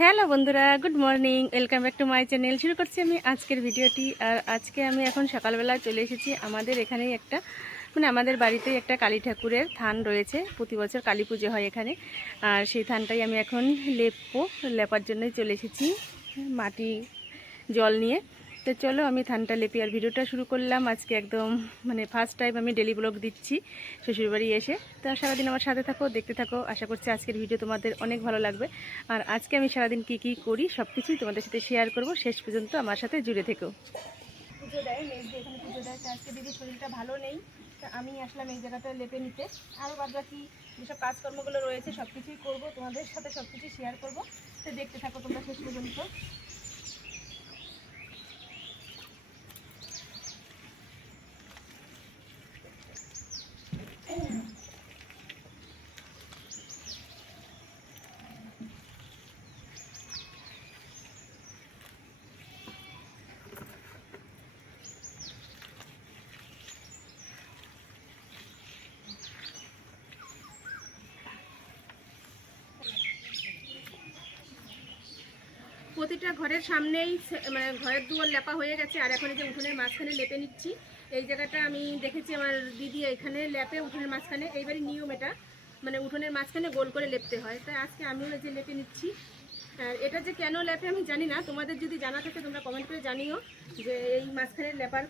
Hello বন্ধুরা, good morning, welcome back to my channel. শুরু করছি আমি আজকের ভিডিওটি। আর আজকে আমি এখন সকালবেলা চলে এসেছি। আমাদের এখানেই একটা মানে আমাদের বাড়িতেই একটা কালী ঠাকুরের থান রয়েছে। প্রতি বছর কালী পুজো হয় এখানে। আর সেই থানটাই আমি এখন লেপবো, লেপার জন্যই চলে এসেছি মাটি জল নিয়ে। তো চলো, আমি থানটা লেপি আর ভিডিওটা শুরু করলাম। আজকে একদম মানে ফার্স্ট টাইম আমি ডেলি ব্লগ দিচ্ছি শ্বশুরবাড়ি এসে। তো সারাদিন আমার সাথে থাকো, দেখতে থাকো। আশা করছি আজকের ভিডিও তোমাদের অনেক ভালো লাগবে। আর আজকে আমি সারাদিন কি কি করি সব কিছুই তোমাদের সাথে শেয়ার করব। শেষ পর্যন্ত আমার সাথে জুড়ে থেকো। পুজো দেয় মেজদি এখানে পুজো দেয়। তো আজকে দিদির শরীরটা ভালো নেই, তা আমি আসলাম এই জায়গাটা লেপে নিতে। আরও বাদ বাকি যেসব কাজকর্মগুলো রয়েছে সব কিছুই করব। তোমাদের সাথে সব কিছুই শেয়ার করব। তো দেখতে থাকো তোমরা শেষ পর্যন্ত। প্রতিটা ঘরের সামনেই মানে ঘরের দুয়ার লেপা হয়ে গেছে, আর এখন এই যে উঠোনের মাঝখানে লেপে নিচ্ছি। এই জায়গাটা আমি দেখেছি আমার দিদি এখানে লেপে উঠোনের মাঝখানে। এইবারই নিয়ম এটা মানে উঠোনের মাঝখানে গোল করে লেপতে হয়। তাই আজকে আমিও যে লেপে নিচ্ছি। এটা যে কেন লেপে আমি জানি না, তোমাদের যদি জানা থাকে তোমরা কমেন্ট করে জানিও যে এই মাঝখানে লেপার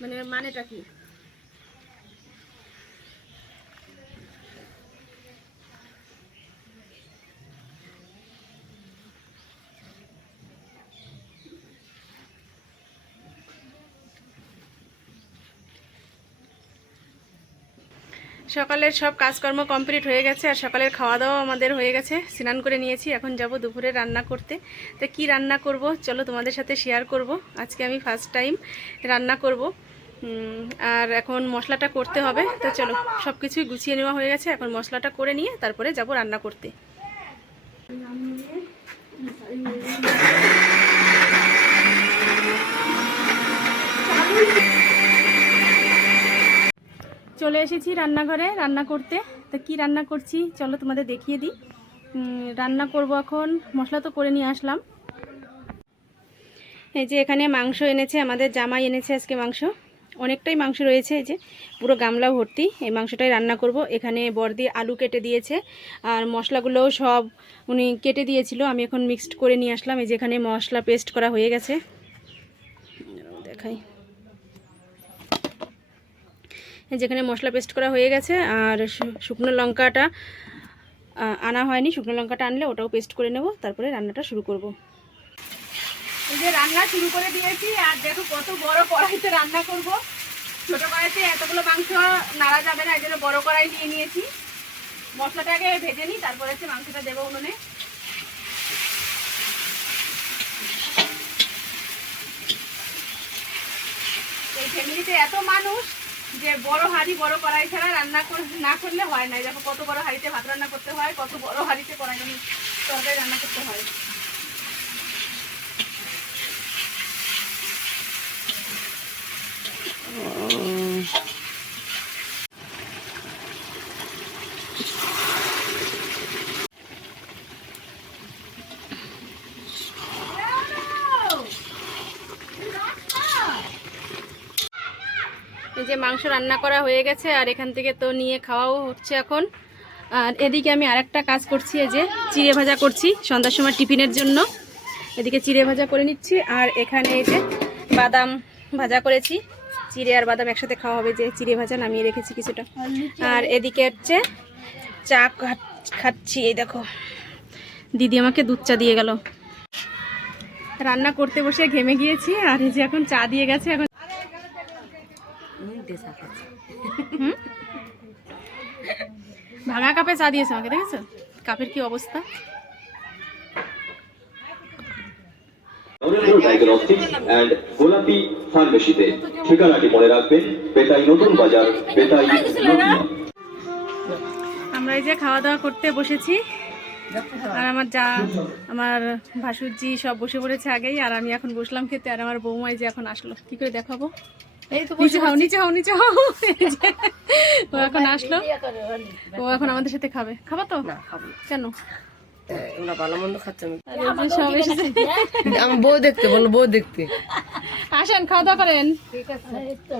মানে মানেটা কি। সকালের সব কাজকর্ম কমপ্লিট হয়ে গেছে আর সকালের খাওয়া দাওয়া আমাদের হয়ে গেছে। স্নান করে নিয়েছি, এখন যাব দুপুরে রান্না করতে। তো কি রান্না করব? চলো তোমাদের সাথে শেয়ার করব। আজকে আমি ফার্স্ট টাইম রান্না করব। আর এখন মশলাটা করতে হবে। তো চলো সব কিছুই গুছিয়ে নেওয়া হয়ে গেছে। এখন মশলাটা করে নিয়ে তারপরে যাব রান্না করতে। চলে এসেছি রান্নাঘরে, রান্না করতে। তা কি রান্না করছি? চলো তোমাদের দেখিয়ে দিই। রান্না করব এখন। মশলা তো করে নিয়ে আসলাম। এই যে এখানে মাংস এনেছে, আমাদের জামাই এনেছে আজকে মাংস। অনেকটাই মাংস রয়েছে, এই যে পুরো গামলা ভর্তি। এই মাংসটাই রান্না করব। এখানে বর্দি আলু কেটে দিয়েছে, আর মশলাগুলোও সব উনি কেটে দিয়েছিল। আমি এখন মিক্সড করে নিয়ে আসলাম। এই যে এখানে মশলা পেস্ট করা হয়ে গেছে। দেখাই। যেখানে মশলা পেস্ট করা হয়ে গেছে আর শুকনো লঙ্কাটা আনা হয়নি। শুকনো লঙ্কাটা আনলে ওটাও পেস্ট করে নেব, তারপরে রান্নাটা শুরু করব। এই যে রান্না শুরু করে দিয়েছি, আর দেখো কত বড় কড়াইতে রান্না করব। ছোট কড়াইতে এতগুলো মাংস নাড়া যাবে না, এই জন্য বড় কড়াই নিয়ে নিয়েছি। মশলাটাকে ভেজে নিই, তারপরে হচ্ছে মাংসটা দেবো উনুনে। এই ফ্যামিলিতে এত মানুষ যে বড় হাঁড়ি, বড় কড়াই ছাড়া রান্না না করলে হয় না। দেখো কত বড় হাঁড়িতে ভাত রান্না করতে হয়, কত বড় হাঁড়িতে কড়াই তরকারি রান্না করতে হয়। এই যে মাংস রান্না করা হয়ে গেছে আর এখান থেকে তো নিয়ে খাওয়াও হচ্ছে এখন। আর এদিকে আমি আরেকটা কাজ করছি যে চিড়ে ভাজা করছি সন্ধ্যার সময় টিফিনের জন্য। এদিকে চিড়ে ভাজা করে নিচ্ছি আর এখানে এই যে বাদাম ভাজা করেছি। চিড়ে আর বাদাম একসাথে খাওয়া হবে, যে চিড়ে ভাজা নামিয়ে রেখেছি কিছুটা। আর এদিকে হচ্ছে চা খাচ্ছি, এই দেখো। দিদি আমাকে দুধ চা দিয়ে গেল। রান্না করতে বসে ঘেমে গিয়েছি আর এই যে এখন চা দিয়ে গেছে, এখন ভাঙা কাপে চা দিয়েছে আমাকে দেখেছ? কাপের কি অবস্থা? ডায়াগনস্টিক্স অ্যান্ড গোলাপি ফার্মেসিতে ঠিকানাটি মনে রাখবেন বেতাই নতুন বাজার বেতাই আমরা এই যে খাওয়া দাওয়া করতে বসেছি। আর আমার যা আমার ভাসুরজি সব বসে পড়েছে আগেই আর আমি এখন বসলাম খেতে আর আমার বৌমাই যে এখন আসলো। কি করে দেখাবো? নিচে হও নিচে হও নিচে হও। এই যে, ও এখন আসলো ও এখন আমাদের সাথে খাবে। খাবা তো? কেন? হ্যাঁ, ওরা ভালো মন্দ খাচ্ছে আমি বউ দেখতে বলো বউ দেখতে। আসেন খাওয়া দাওয়া করেন। একটু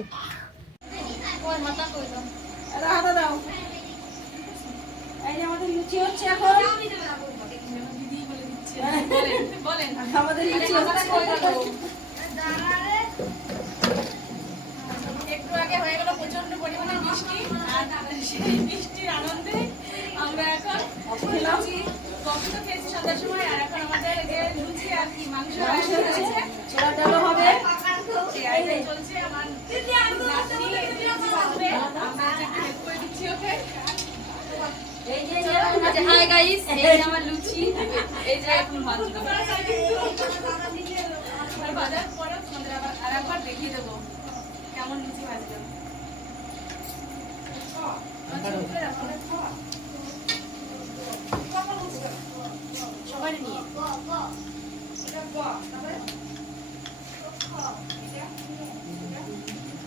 আগে হয়ে গেল প্রচণ্ড পরিমাণে বৃষ্টি আর সেই বৃষ্টির আনন্দে আমরা এখন লুচি কফি তো খেয়েছি সন্ধ্যার সময় আর এখন আমাদের যে লুচি আর কি মাংস ছোলা ডালও হবে। চলছে আমার হাই গাইস এই আমার লুচি। এই যে এখন আর ভাজার পরে তোমাদের আবার আরেকবার দেখিয়ে দেবো। কেমন লুচি ভাজলাম? সবাই নিয়ে। কেটে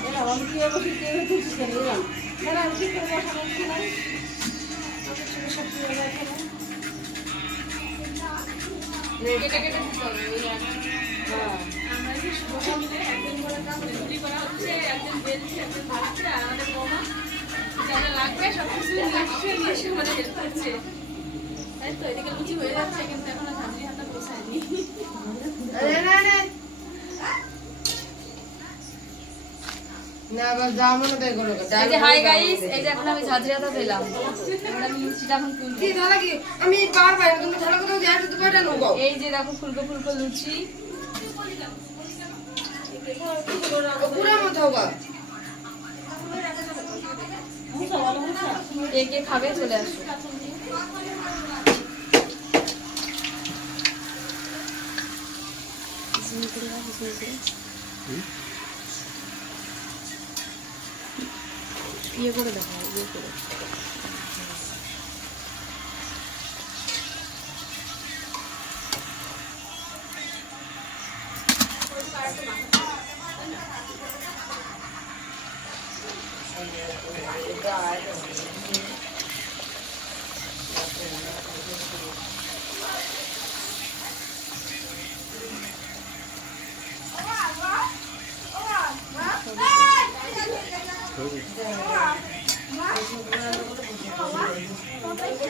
কেটে দিতে হবে শুভ মিলে একজন করে সব কিছু নিয়ে এসে নিয়ে এসে আমাদের হেল্প করছে তাই তো এদিকে লুচি হয়ে যাচ্ছে কিন্তু এখনও ঝাঁঝরি হাতে পৌঁছায়নি না আবার যা মনে তাই করো এই যে হাই গাইস এই যে এখন আমি ঝাঁঝরিয়াটা পেলাম। এবার আমি লুচিটা এখন তুলবো। কি ধারা কি? আমি বার পাই তুমি এই যে দেখো ফুলকো ফুলকো লুচি। হোগা কে কে খাবে চলে আসো। ইয়ে করে দেখো ইয়ে করে তিনটে সিটি লাগবে তোমার ওই সাইডে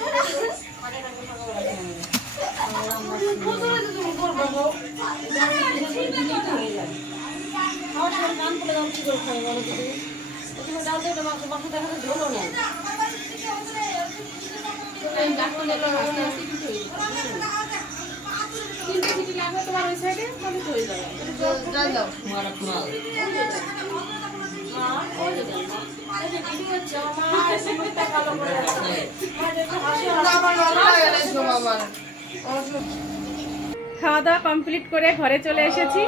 তাহলে তো হয়ে যাবে। যাই ভালো লাগে না সব আমার খাওয়া দাওয়া কমপ্লিট করে ঘরে চলে এসেছি।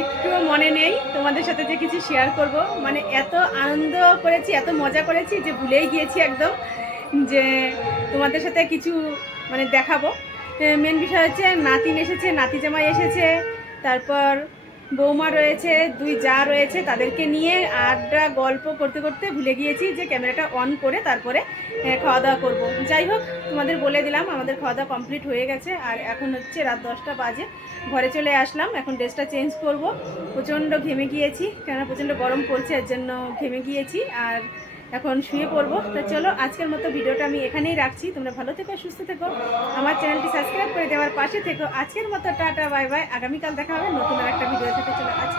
একটুও মনে নেই তোমাদের সাথে যে কিছু শেয়ার করব। মানে এত আনন্দ করেছি, এত মজা করেছি যে ভুলেই গিয়েছি একদম যে তোমাদের সাথে কিছু মানে দেখাবো। মেন বিষয় হচ্ছে নাতিন এসেছে নাতি জামাই এসেছে, তারপর বৌমা রয়েছে, দুই যা রয়েছে তাদেরকে নিয়ে আড্ডা, গল্প করতে করতে ভুলে গিয়েছি যে ক্যামেরাটা অন করে তারপরে খাওয়া দাওয়া করব। যাই হোক, তোমাদের বলে দিলাম, আমাদের খাওয়া দাওয়া কমপ্লিট হয়ে গেছে। আর এখন হচ্ছে রাত দশটা বাজে। ঘরে চলে আসলাম, এখন ড্রেসটা চেঞ্জ করব। প্রচণ্ড ঘেমে গিয়েছি, কেননা প্রচণ্ড গরম পড়ছে, এর জন্য ঘেমে গিয়েছি। আর এখন শুয়ে পড়ব। তো চলো, আজকের মতো ভিডিওটা আমি এখানেই রাখছি। তোমরা ভালো থেকো, সুস্থ থেকো। আমার চ্যানেলটি সাবস্ক্রাইব করে দেওয়ার পাশে থেকো। আজকের মতো টাটা, বাই বাই। আগামীকাল দেখা হবে নতুন একটা ভিডিও থেকে। চলো, আজকে